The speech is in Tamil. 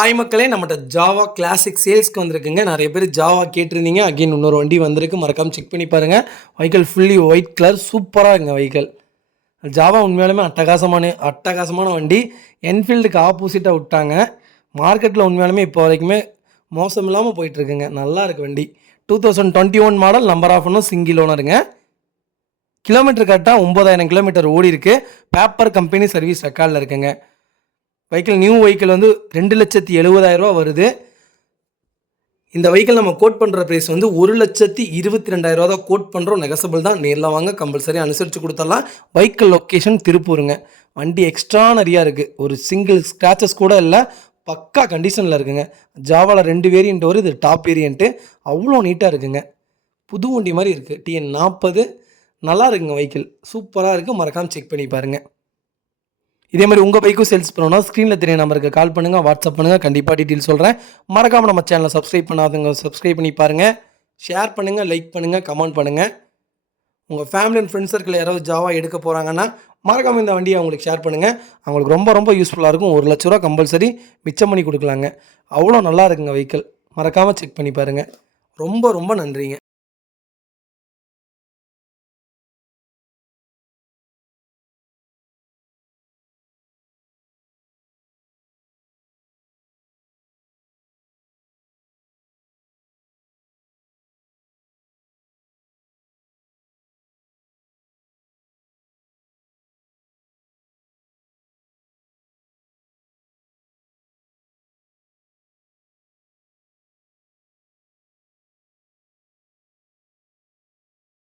ஹாய் மக்களே, நம்மகிட்ட ஜாவா கிளாசிக் சேல்ஸ்க்கு வந்திருக்குங்க. நிறைய பேர் ஜாவா கேட்டிருந்தீங்க. அகைன் இன்னொரு வண்டி வந்திருக்கு. மறக்காமல் செக் பண்ணி பாருங்கள். வெஹிக்கிள் ஃபுல்லி ஒயிட் கலர், சூப்பராக இருக்குங்க வெஹிக்கிள். ஜாவா உண்மையாலுமே அட்டகாசமான வண்டி. என்ஃபீல்டுக்கு ஆப்போசிட்டாக விட்டாங்க. மார்க்கெட்டில் உண்மையாலுமே இப்போ வரைக்குமே மோசம் இல்லாமல் போயிட்டுருக்குங்க. நல்லா இருக்குது வண்டி. 2021 மாடல், நம்பர் ஆஃப் ஒன்றும் சிங்கிள் ஓனருங்க. கிலோமீட்டர் கரெக்டாக 9000 கிலோமீட்டர் ஓடி இருக்கு. பேப்பர் கம்பெனி சர்வீஸ் ரெக்கார்டில் இருக்குங்க. வெஹிக்கிள் நியூ வெஹிக்கிள் வந்து 2,70,000 வருது. இந்த வெஹிக்கிள் நம்ம கோட் பண்ணுற ப்ரைஸ் வந்து 1,22,000 தான் கோட் பண்ணுறோம். நெகசபிள் தான். நேரில் வாங்க, கம்பல்சரி அனுசரித்து கொடுத்துடலாம். வெஹிக்கிள் லொக்கேஷன் திருப்பூருங்க. வண்டி எக்ஸ்ட்ரானரியாக இருக்குது. ஒரு சிங்கிள் ஸ்க்ராச்சஸ் கூட இல்லை. பக்கா கண்டிஷனில் இருக்குங்க. ஜாவாவில் 2 வேரியண்ட் வரும். இது டாப் வேரியண்ட்டு. அவ்வளோ நீட்டாக இருக்குங்க. புது வண்டி மாதிரி இருக்குது. TN40 நல்லா இருக்குங்க. வெஹிக்கிள் சூப்பராக இருக்குது. மறக்காமல் செக் பண்ணி பாருங்கள். இதே மாதிரி உங்கள் பைக்கும் சேல்ஸ் பண்ணணும்னா ஸ்க்ரீனில் தெரிய நம்பருக்கு கால் பண்ணுங்கள், வாட்ஸ்அப் பண்ணுங்கள். கண்டிப்பாக டீட்டெயில் சொல்கிறேன். மறக்காமல் நம்ம சேனலை சப்ஸ்கிரைப் பண்ணாதவங்க சப்ஸ்கிரைப் பண்ணி பாருங்கள். ஷேர் பண்ணுங்கள், லைக் பண்ணுங்கள், கமெண்ட் பண்ணுங்கள். உங்கள் ஃபேமிலி அண்ட் ஃப்ரெண்ட்ஸ் சர்க்கிள் யாராவது ஜாவா எடுக்க போகிறாங்கன்னா மறக்காமல் இந்த வண்டியை அவங்களுக்கு ஷேர் பண்ணுங்கள். அவங்களுக்கு ரொம்ப யூஸ்ஃபுல்லாக இருக்கும். 1 லட்ச ரூபா கம்பல்சரி மிச்சம் பண்ணி கொடுக்கலாங்க. அவ்வளோ நல்லா இருக்குங்க வெஹிக்கிள். மறக்காமல் செக் பண்ணி பாருங்கள். ரொம்ப நன்றிங்க.